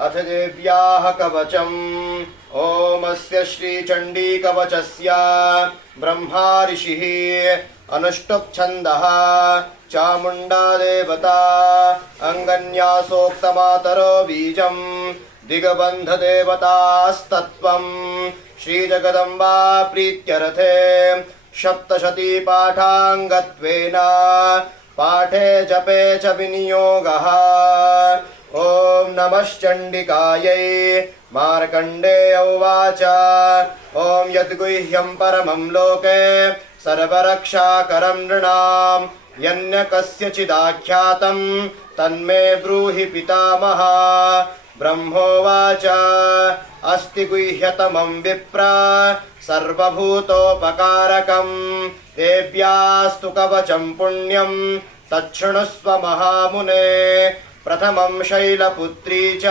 अथ देव्याः कवचम्। ओमस्य श्रीचण्डीकवचस्य ब्रह्मा ऋषिः अनुष्टुप् छन्दः चामुण्डा देवता अङ्गन्यासोक्तमातरो बीजम् दिग्बन्धदेवतास्तत्त्वम् श्रीजगदम्बा प्रीत्यर्थे सप्तशती पाठाङ्गत्वेन पाठे जपे च विनियोगः। ॐ नमश्चण्डिकायै। मार्कण्डेय उवाच ॐ यद्गुह्यं परमं लोके सर्वरक्षाकरं नृणां यन्न कस्यचिदाख्यातं तन्मे ब्रूहि पितामह। ब्रह्मोवाच अस्ति गुह्यतमं विप्र सर्वभूतोपकारकं देव्यास्तु कवचं पुण्यं तच्छृणुस्व महामुने। प्रथमं शैलपुत्री च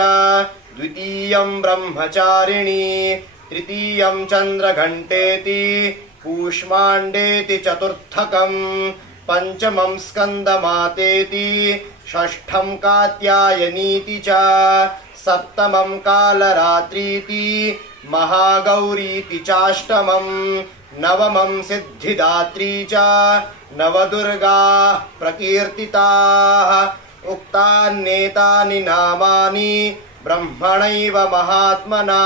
द्वितीयं ब्रह्मचारिणी तृतीयं चन्द्रघण्टेति कूष्माण्डेति चतुर्थकं पंचमं स्कन्दमातेति षष्ठं कात्यायनीति च सप्तमं कालरात्रीति महागौरीति चाष्टमं नवमं सिद्धिदात्री च नवदुर्गाः प्रकीर्तिताः। उक्तान्येतानि नामानि ब्रह्मणैव महात्मना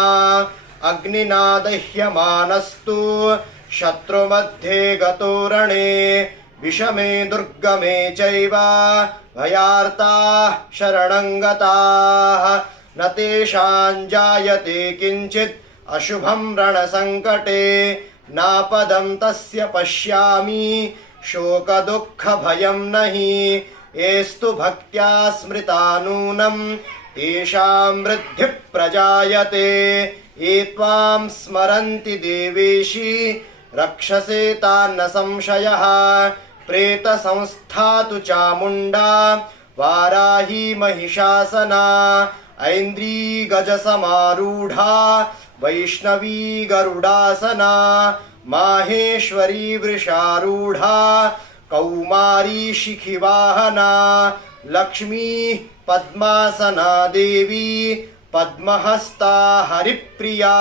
अग्निना दह्यमानस्तु शत्रुमध्ये गतो रणे विषमे दुर्गमे चैव भयार्ताः शरणं गताः न तेषां जायते किञ्चित् अशुभं रणसङ्कटे नापदं तस्य पश्यामि शोकदुःखभयं नहि येस्तु भक्त्या स्मृता नूनं तेषां वृद्धिः प्रजायते। ये त्वां स्मरन्ति देवेशि रक्षसे तान्न संशयः। प्रेतसंस्था तु चामुण्डा वाराही महिषासना ऐन्द्री गजसमारूढा वैष्णवी गरुडासना माहेश्वरी वृषारूढा कौमारी शिखिवाहना लक्ष्मी पद्मासना देवी पद्महस्ता हरिप्रिया।